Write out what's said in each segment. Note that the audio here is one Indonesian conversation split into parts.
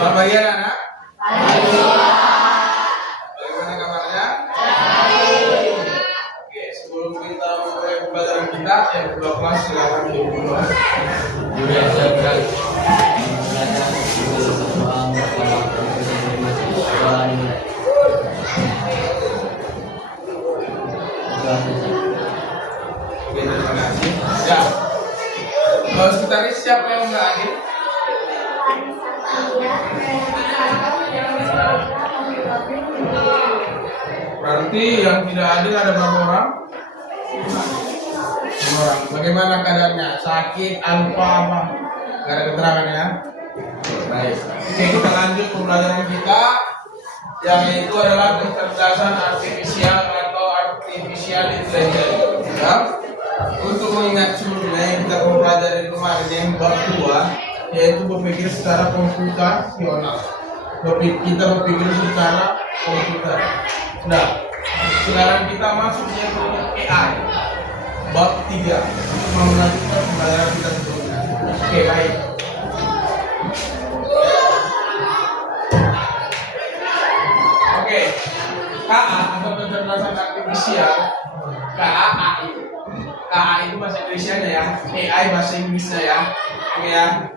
Selamat pagi anak-anak. Bagaimana kabarnya? Oke, sebelum kita mulai pembelajaran kita yang kedua kelas, silakan dulu. Oke, terima kasih. Ya. Kalau sekretaris siapa yang nggak hadir? Berarti yang tidak hadir ada berapa orang? 5 orang. Bagaimana keadaannya? Sakit, apa? Gak ada keterangan ya? Baik. Oke, kita lanjut pembelajaran kita, yaitu adalah kecerdasan artifisial atau artificial intelligence. Ya? Untuk mengingat sebelumnya yang kita pelajari kemarin yang bab 2, yaitu berpikir secara komputasional. Kita berpikir secara komputer. Nah, sekarang kita masuk ke AI bab 3 untuk melanjutkan pembelajaran kita sebelumnya. Oke, baik. Oke, KA atau kecerdasan artifisial, KA itu bahasa Indonesia ya, AI bahasa Inggrisnya ya. Oke ya.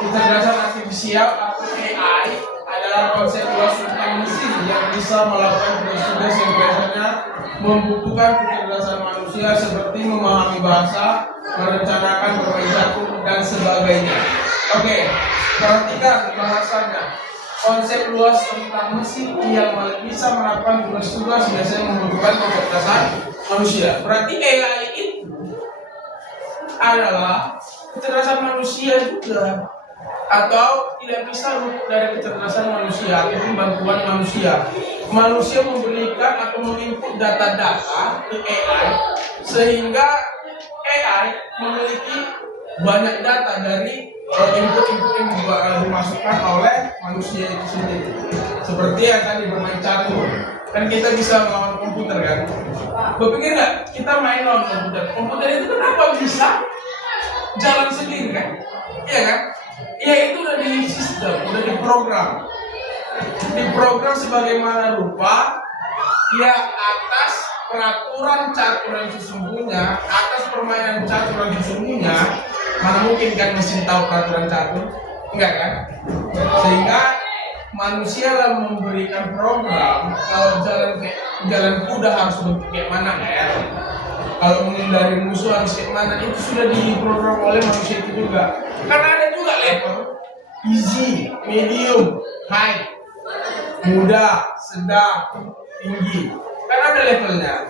Kecerdasan artifisial atau AI adalah konsep luas tentang mesin yang bisa melakukan tugas yang biasanya membutuhkan kecerdasan manusia seperti memahami bahasa, merencanakan bermain catur dan sebagainya. Oke, perhatikan bahasanya. Konsep luas tentang mesin yang bisa melakukan tugas-tugas biasanya membutuhkan kecerdasan manusia. Berarti AI itu adalah kecerdasan manusia juga, atau tidak bisa luput dari kecerdasan manusia ataupun bantuan manusia. Manusia memberikan atau menginput data-data ke AI sehingga AI memiliki banyak data dari input-input yang dimasukkan oleh manusia itu sendiri. Seperti yang tadi bermain catur, kan kita bisa melawan komputer kan? Berpikir nggak kita main lawan komputer? Komputer itu kenapa bisa jalan sendiri kan? Iya kan? Ya itu udah di sistem, udah diprogram sebagaimana rupa dia atas peraturan catur yang sesungguhnya, atas permainan catur yang sesungguhnya. Mana mungkin kan mesin tahu peraturan catur? Enggak kan? Sehingga manusia lah memberikan program kalau jalan kuda harus bentuk kayak mana ya. Kalau menghindari musuh harus kayak mana, itu sudah diprogram oleh manusia itu juga. Karena ada juga level easy, medium, high, mudah, sedang, tinggi. Kan ada levelnya.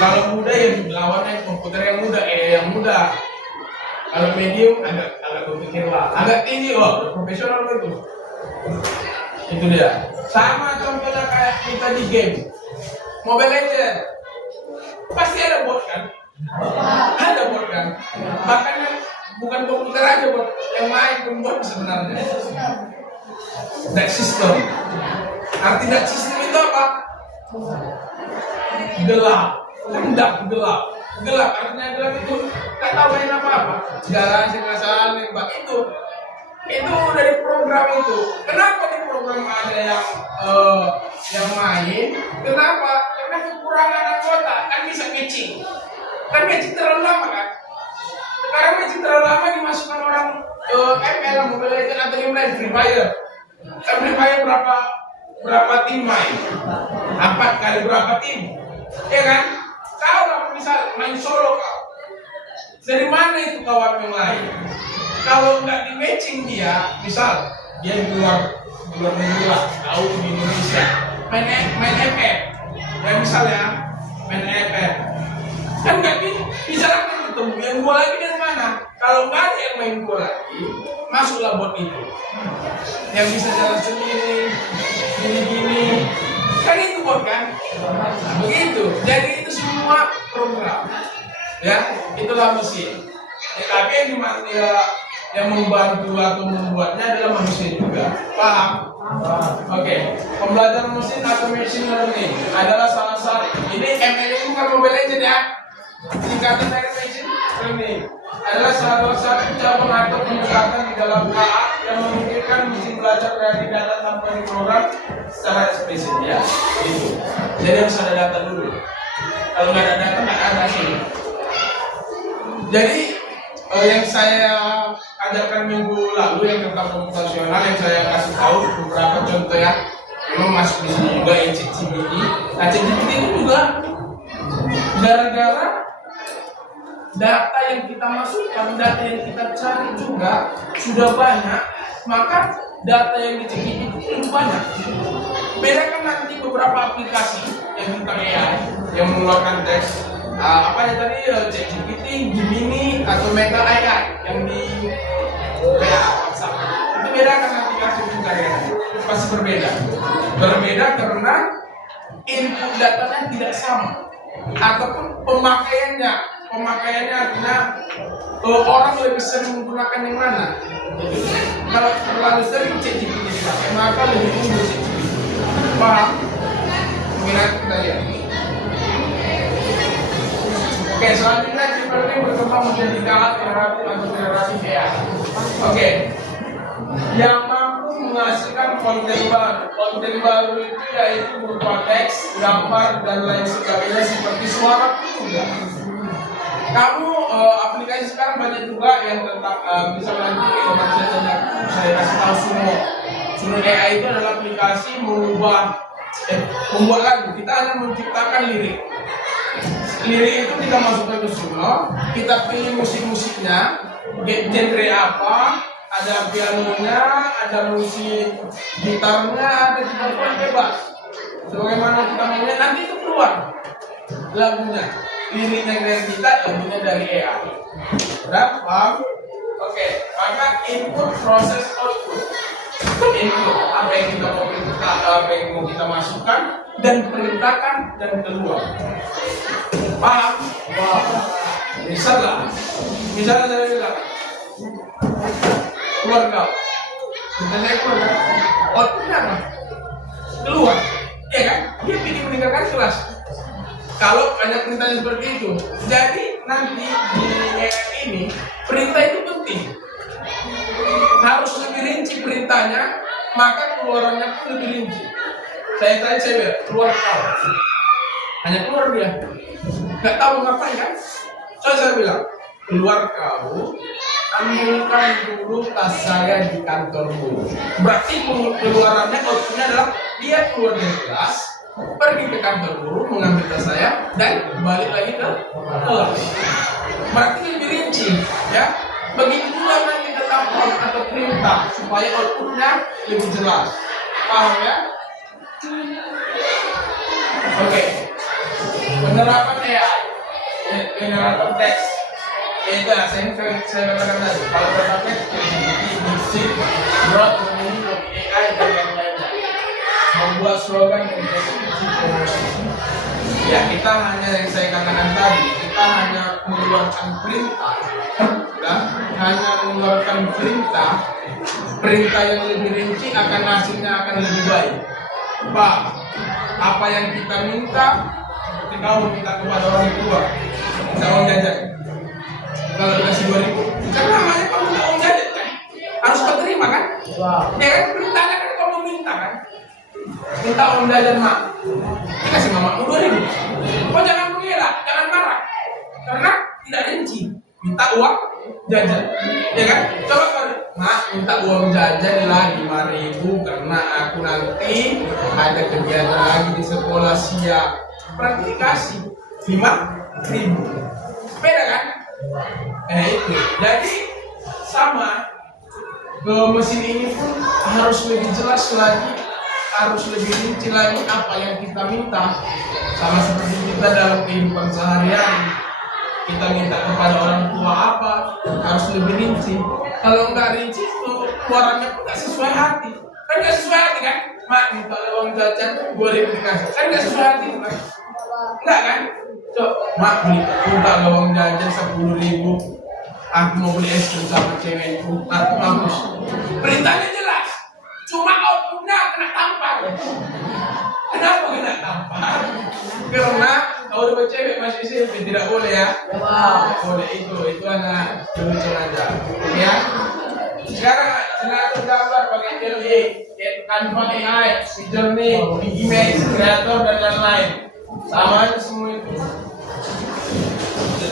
Kalau mudah ya lawannya komputer yang mudah, yang mudah. Kalau medium agak berpikir lah, agak tinggi loh, profesional itu. Itu dia. Sama contohnya kayak kita di game Mobile Legends. Pasti ada bot kan? Ada bot kan? Bahkan bukan komputer aja bot, yang main pun bot sebenarnya. Dark system. Arti dark system itu apa? Gelap. Gelap. Gelap artinya gelap itu nggak tahu main apa-apa. Jalan sing-salan nembak itu dari program itu. Kenapa di program ada yang main? Kenapa? Karena kekurangan anggota. Kan bisa matching. Kan matching terlalu lama kan? Sekarang matching terlalu lama dimasukkan orang ML, Mobile Legends atau yang lain, Free Fire. Free Fire berapa tim main? 4 kali berapa tim? Ya kan? Kau lah misal main solo kau. Dari mana itu kawan yang lain? Kalau nggak di matching dia, misal dia di luar negeri lah, tahu di Indonesia, main FF, ya misalnya main FF, kan nggak bisa lagi ketemu. Yang dua lagi dari mana? Kalau nggak ada yang main dua lagi, masuklah bot itu, yang bisa jalan sendiri, gini, kan itu bot kan? Begitu. Jadi itu semua program, ya itulah mesin. Tapi yang membantu atau membuatnya adalah manusia juga. Paham? Oke. Pembelajaran mesin atau machine learning adalah salah satu. Ini ML itu bukan Mobile Legends ya. Singkatan dari machine learning. adalah salah satu cabang atau pendekatan di dalam KA yang memungkinkan mesin belajar dari data tanpa diprogram secara eksplisit ya. Itu. Jadi harus ada data dulu. Kalau nggak ada data nggak ada hasil. Jadi yang saya ajarkan minggu lalu yang tentang komputasional yang saya kasih tahu beberapa contoh ya. Memang masuk di sini juga yang ChatGPT. Nah ChatGPT itu juga gara-gara data yang kita masukkan, data yang kita cari juga sudah banyak, maka data yang dicekik itu lebih banyak. Bedakan nanti beberapa aplikasi yang tentang AI yang mengeluarkan teks, apa ya tadi ChatGPT, Gemini atau Meta AI yang di WhatsApp. Itu bedakan nanti hasil pencarian, pasti berbeda. Berbeda karena input datanya tidak sama ataupun pemakaiannya artinya orang lebih sering menggunakan yang mana. Jadi, kalau terlalu sering ChatGPT dipakai maka lebih unggul ChatGPT. Paham? Mungkin kita lihat. Oke, selanjutnya seperti berkembang menjadi alat generatif atau generasi AI. Oke, yang mampu menghasilkan konten baru. Konten baru itu yaitu berupa teks, gambar, dan lain sebagainya seperti suara juga. Kamu aplikasi sekarang banyak juga yang tentang misalnya nanti saya kasih tahu Suno AI itu adalah aplikasi membuat lagu. Kita hanya menciptakan lirik. Lirik itu kita masukkan ke Suno, kita pilih musik-musiknya, genre apa, ada pianonya, ada musik gitarnya, ada juga bebas. Sebagaimana kita maunya nanti itu keluar lagunya. Liriknya dari kita, lagunya dari AI. Udah paham? Oke, maka input, proses, output. Input apa yang kita mau apa yang mau kita masukkan dan perintahkan dan keluar. Paham? Wah. Misalnya saya bilang keluar kau. Misalnya saya keluar. Outputnya apa? Keluar. Ya kan? Dia ingin meninggalkan kelas. Kalau ada perintahnya seperti itu, jadi nanti di AI ini perintah itu penting. Harus lebih rinci perintahnya, maka keluarannya pun lebih rinci. Saya bilang keluar kau, hanya keluar dia, nggak tahu ngapain kan? Saya bilang keluar kau, ambilkan dulu tas saya di kantormu. Berarti keluarannya outputnya adalah dia keluar dari kelas, pergi ke kantor guru, mengambil tas saya, dan balik lagi ke kelas. Berarti lebih rinci, ya. Begitu juga nanti tentang prompt atau perintah supaya outputnya lebih jelas. Paham ya? Oke. Penerapan AI, generator teks. Itu saya katakan tadi. Kalau terpakai musik, broad, AI dan yang lainnya. Membuat slogan dan promosi. Ya kita hanya yang saya katakan tadi, kita hanya mengeluarkan perintah, ya, hanya mengeluarkan perintah yang lebih rinci akan hasilnya akan lebih baik. Pak, apa yang kita minta, seperti kamu minta kepada orang tua, minta uang jajan. Kalau dikasih 2.000, kan namanya kamu minta uang jajan kan, harus kau terima kan? Ya kan perintahnya kan kamu minta kan? Minta uang jajan mak, kasih mama 2.000. Kau jangan mengelak, jangan marah, karena tidak rinci. Minta uang jajan, ya kan? Coba kau, mak minta uang jajan lah 5.000 karena aku nanti ada kegiatan lagi di sekolah siap. Berarti dikasih 5.000. Beda kan? Itu. Jadi sama. Mesin ini pun harus lebih jelas lagi, harus lebih rinci lagi apa yang kita minta. Sama seperti kita dalam kehidupan sehari-hari, kita minta kepada orang tua apa, harus lebih rinci. Kalau nggak rinci, keluarannya pun nggak sesuai hati. Kan nggak sesuai hati kan? Mak minta uang jajan 2.000 dikasih, kan nggak sesuai hati kan? Nggak kan? Coba, mak minta uang jajan 10.000. Aku mau beli es krim sama cewekku, aku mampus. Perintahnya jelas, cuma outputnya kena tampar. Kenapa kena tampar? Karena kalau cewek masih SMP tidak boleh ya? Tidak boleh itu anak lucu aja. Ya. Sekarang atur gambar pakai LA, Canva AI, Midjourney, Image, Creator dan lain-lain. Sama aja semua itu.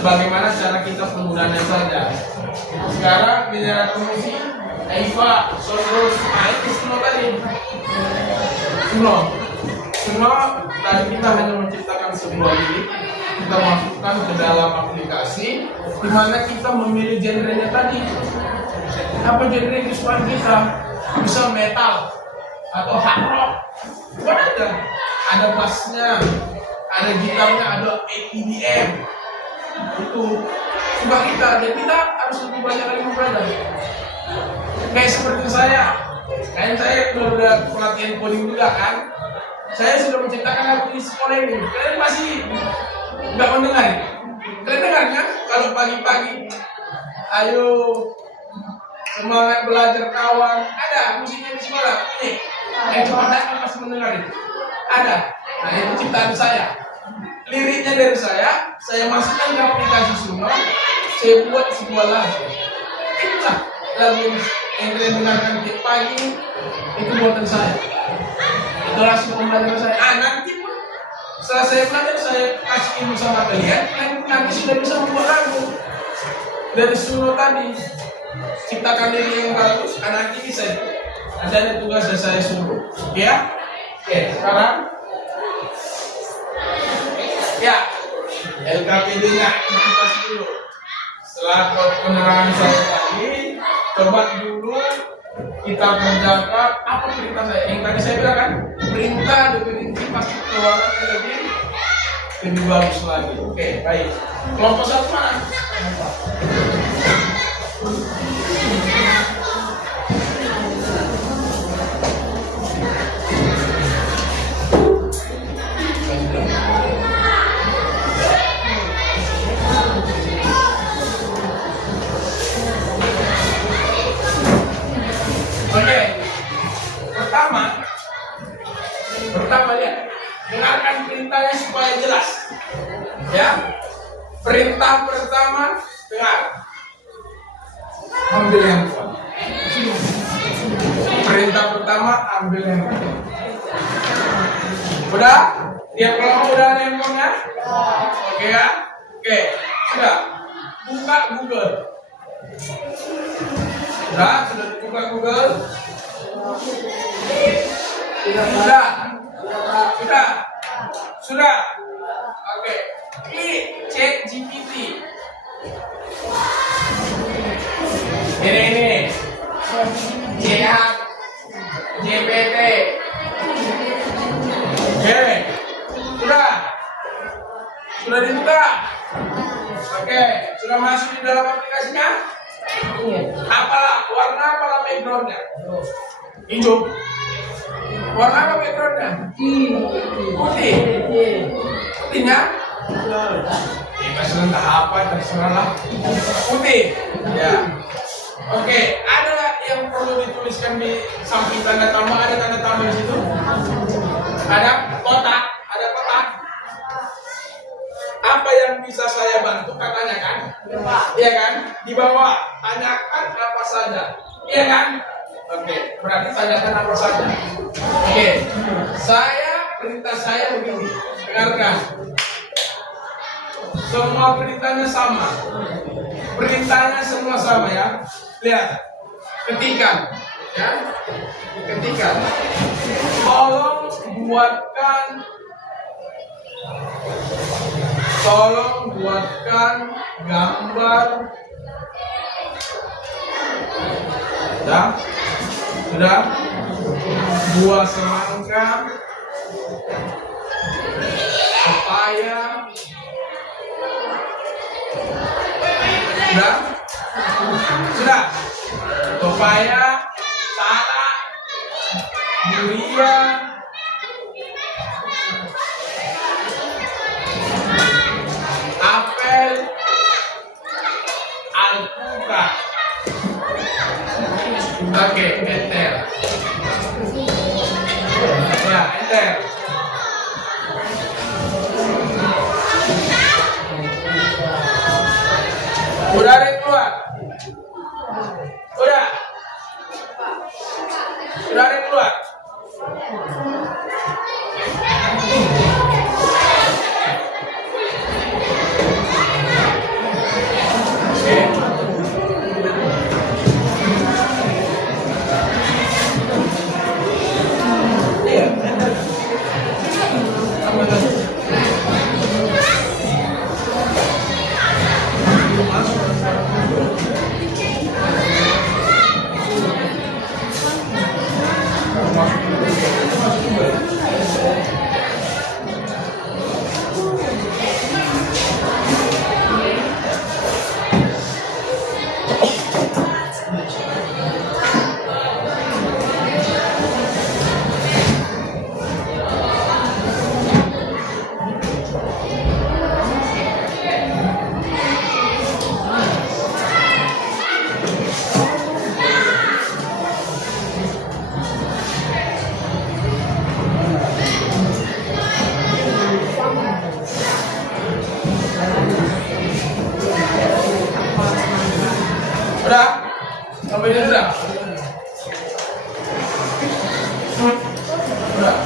Bagaimana cara kita penggunaannya saja. Sekarang generator musik, Eva, Sonos, itu semua tadi. Semua tadi kita hanya menciptakan sebuah lirik, kita masukkan ke dalam aplikasi, di mana kita memilih genrenya tadi. Apa genre kesukaan kita? Bisa metal atau hard rock, ada bassnya, ada gitarnya, ada EDM. Itu suka kita, dan kita harus lebih banyak lagi mempelajari. Kayak seperti saya udah pelatihan coding juga kan. Saya sudah menciptakan lagu di sekolah ini. Kalian masih nggak mendengar? Kalian dengarnya kalau pagi-pagi, ayo semangat belajar kawan. Ada musiknya di sekolah. Ini yang cuma datang pas mendengar itu. Ada. Nah itu ciptaan saya. Liriknya dari saya masukkan ke aplikasi Suno, saya buat sebuah lagu. Itulah lagu yang kalian dengarkan tiap pagi, itu buatan saya. Itu langsung pembelajaran saya. Nanti pun setelah saya belajar, saya kasih ilmu sama kalian, nanti sudah bisa membuat lagu dari Suno tadi. Ciptakan lirik yang bagus, nanti bisa. Ada tugasnya saya suruh, ya. Oke, sekarang. Ya, LKPD-nya kita dulu. Setelah penerangan saya tadi, coba dulu kita kerjakan apa perintah saya. Yang tadi saya bilang kan, perintah definitif pasti keuangannya lebih bagus lagi. Oke, baik. Kelompok satu mana? Pertama lihat, dengarkan perintahnya supaya jelas. Ya, perintah pertama dengar. Ambil handphone. Perintah pertama ambil handphone. Udah? Tiap kelompok udah ada handphonenya? Oke ya? Oke, sudah. Buka Google. Sudah buka Google. Sudah. Oke. Klik cek GPT. Ini. Chat GPT. Oke. Sudah dibuka. Oke. Sudah masuk di dalam aplikasinya? Warna apa backgroundnya? Hijau. Warna apa backgroundnya? Putih. Putihnya? Terserah apa, terserah. Putih. Ya. Oke. Ada yang perlu dituliskan di samping tanda tambah? Ada tanda tambah di situ? Ada kotak. Apa yang bisa saya bantu? Katanya kan? Iya kan? Di bawah tanyakan apa saja. Iya kan? Oke, berarti tanyakan apa saja. Oke, perintah saya begini. Dengarkan. Semua perintahnya sama. Perintahnya semua sama ya. Lihat. Ketikkan. Ya. Ketikkan. Tolong buatkan gambar. Sudah. Buah semangka, pepaya. Sudah. Pepaya, salak, durian, apel, alpukat. Oke, enter. Ya, enter. Udah? Sampai ini udah? Udah?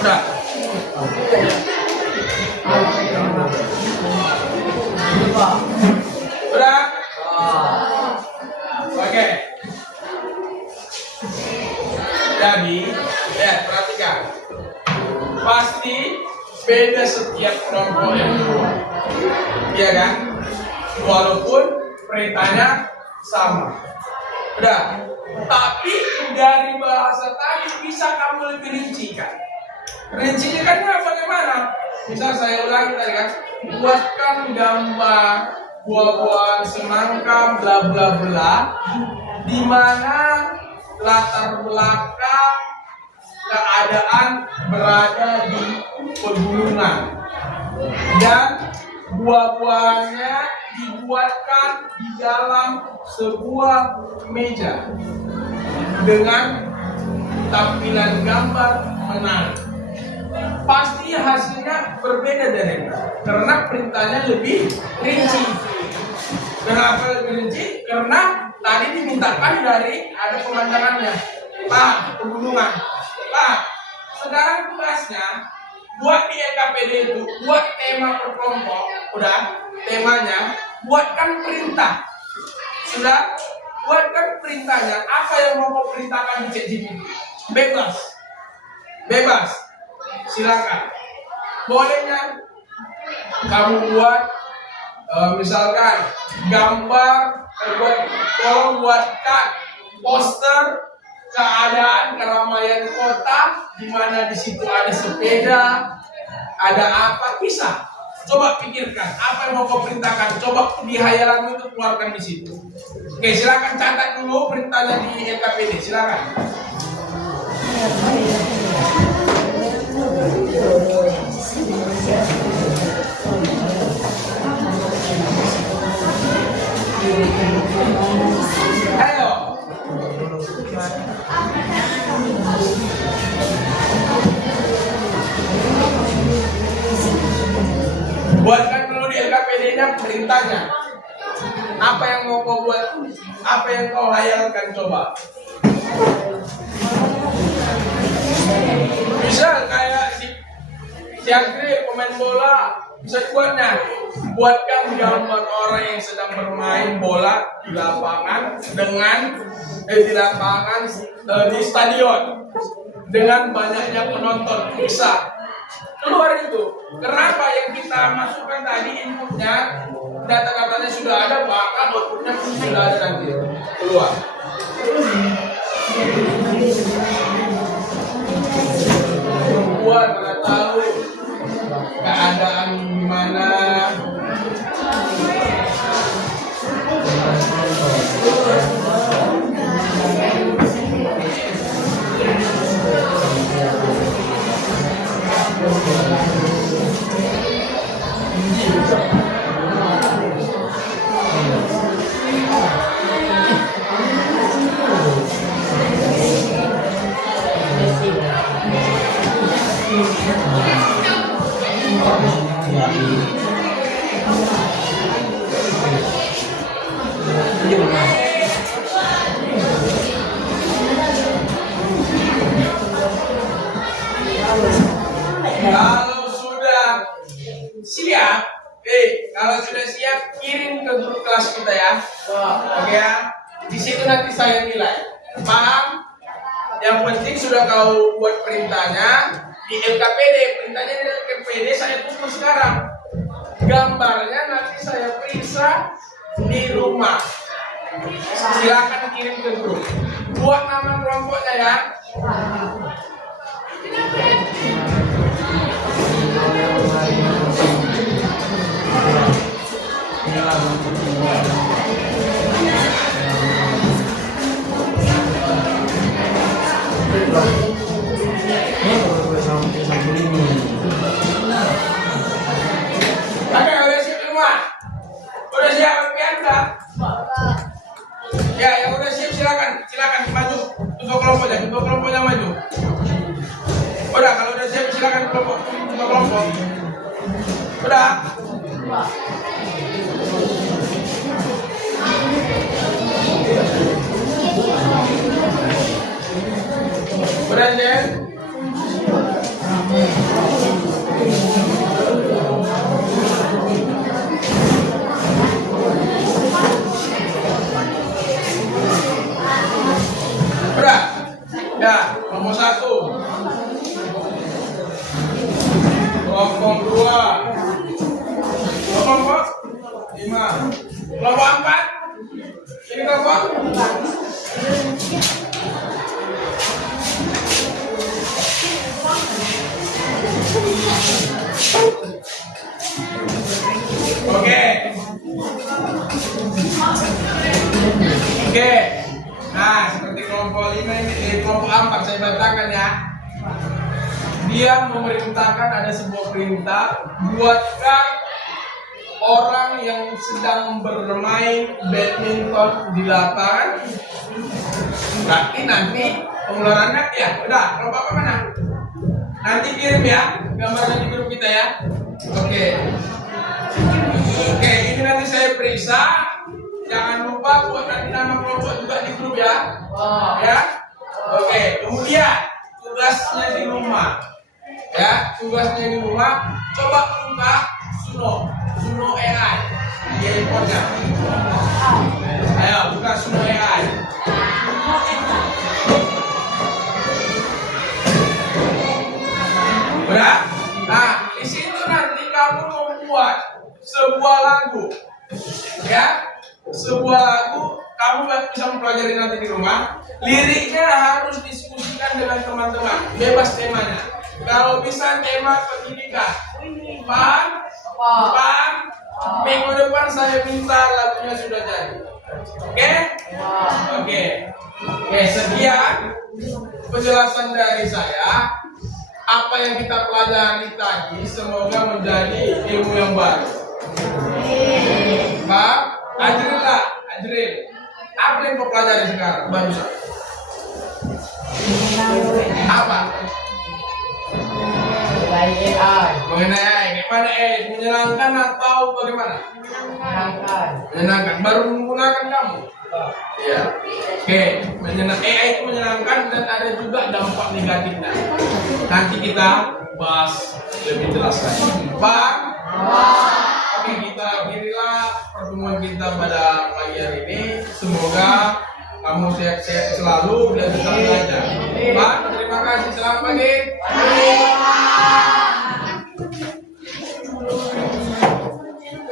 Udah? Udah? Oke. Jadi, lihat, perhatikan. Pasti beda setiap kelompok yang keluar. Iya kan? Walaupun perintahnya sama. Udah. Tapi dari bahasa tadi bisa kamu lebih rincikan. Rincinya kan bagaimana? Misal saya ulangi tadi kan, buatkan gambar buah-buahan semangka bla bla bla, di mana latar belakang keadaan berada di pegunungan dan buah-buahnya dibuatkan di dalam sebuah meja dengan tampilan gambar menarik. Pasti hasilnya berbeda dari itu karena perintahnya lebih rinci. Kenapa lebih rinci? Karena tadi dimintakan dari ada pemandangannya, pegunungan. Sekarang tugasnya buat di LKPD itu, buat tema per kelompok, udah temanya, buatkan perintah. Sudah, buatkan perintahnya. Apa yang mau kau perintahkan di ChatGPT? Bebas. Silakan. Bolehnya kamu buat misalkan gambar, tolong buatkan poster keadaan keramaian kota di mana di situ ada sepeda, ada apa, bisa. Coba pikirkan apa yang mau kau perintahkan. Coba di hayalanmu itu keluarkan di situ. Oke, silakan catat dulu perintahnya di LKPD. Silakan. Ayo. Buatkan dulu di LKPD-nya perintahnya. Apa yang mau kau buat? Apa yang kau hayalkan, coba. Misal kayak si Agri pemain bola, bisa buatnya. Buatkan gambar orang yang sedang bermain bola di lapangan di stadion dengan banyaknya penonton. Bisa keluar itu. Kenapa yang kita masukkan tadi inputnya, data-datanya sudah ada, bahkan outputnya pun sudah ada nanti keluar. Buat mana tahu keadaan gimana. Kalau sudah siap, kalau sudah siap kirim ke grup kelas kita ya. Oke ya. Di situ nanti saya nilai. Paham? Yang penting sudah kau buat perintahnya di LKPD. Perintahnya di LKPD saya tulis sekarang. Gambarnya nanti saya periksa di rumah. Silakan kirim ke grup. Buat nama kelompoknya ya. Oke, udah siap semua? Udah siap pianda? Ya, yang udah siap silakan maju. Ketua kelompoknya maju. Udah, kalau udah siap silakan ketua kelompok. Udah. Udah, Jen? Udah. Ya, nomor 1. Kelompok 2. Kelompok 5. Kelompok 4. Ini kelompok 4. Oke. Nah, seperti kelompok 5 ini, kelompok 4 saya bacakan ya. Dia memerintahkan, ada sebuah perintah, buatkan orang yang sedang bermain badminton di lapangan. Berarti nanti pengeluarannya ya. Udah, kelompok apa mana? Nanti kirim ya gambarnya di grup kita ya. Oke, ini nanti saya periksa. Jangan lupa buat nanti nama kelompok juga di grup ya. Ya. Oke, kemudian tugasnya di rumah. Ya, tugasnya di rumah. Coba buka Suno AI di handphonenya. Ayo buka Suno AI. Udah? Nah, di situ nanti kamu membuat sebuah lagu. Ya. Sebuah lagu kamu bisa mempelajari nanti di rumah. Liriknya harus diskusikan dengan teman-teman, bebas temanya. Kalau bisa tema pendidikan, paham? Minggu depan saya minta lagunya sudah jadi. Oke, sekian penjelasan dari saya. Apa yang kita pelajari tadi semoga menjadi ilmu yang baru. Paham? Ajril. Apa yang kau pelajari sekarang barusan? Apa? Mengenai AI. Gimana AI? Menyenangkan atau bagaimana? Menyenangkan. Baru menggunakan kamu? Iya. AI itu menyenangkan dan ada juga dampak negatifnya. Nanti kita bahas lebih jelas lagi. Pak? Oke, kita akhirilah pertemuan kita pada pagi hari ini. Semoga kamu sehat-sehat selalu dan tetap belajar. Pak, terima kasih. Selamat pagi.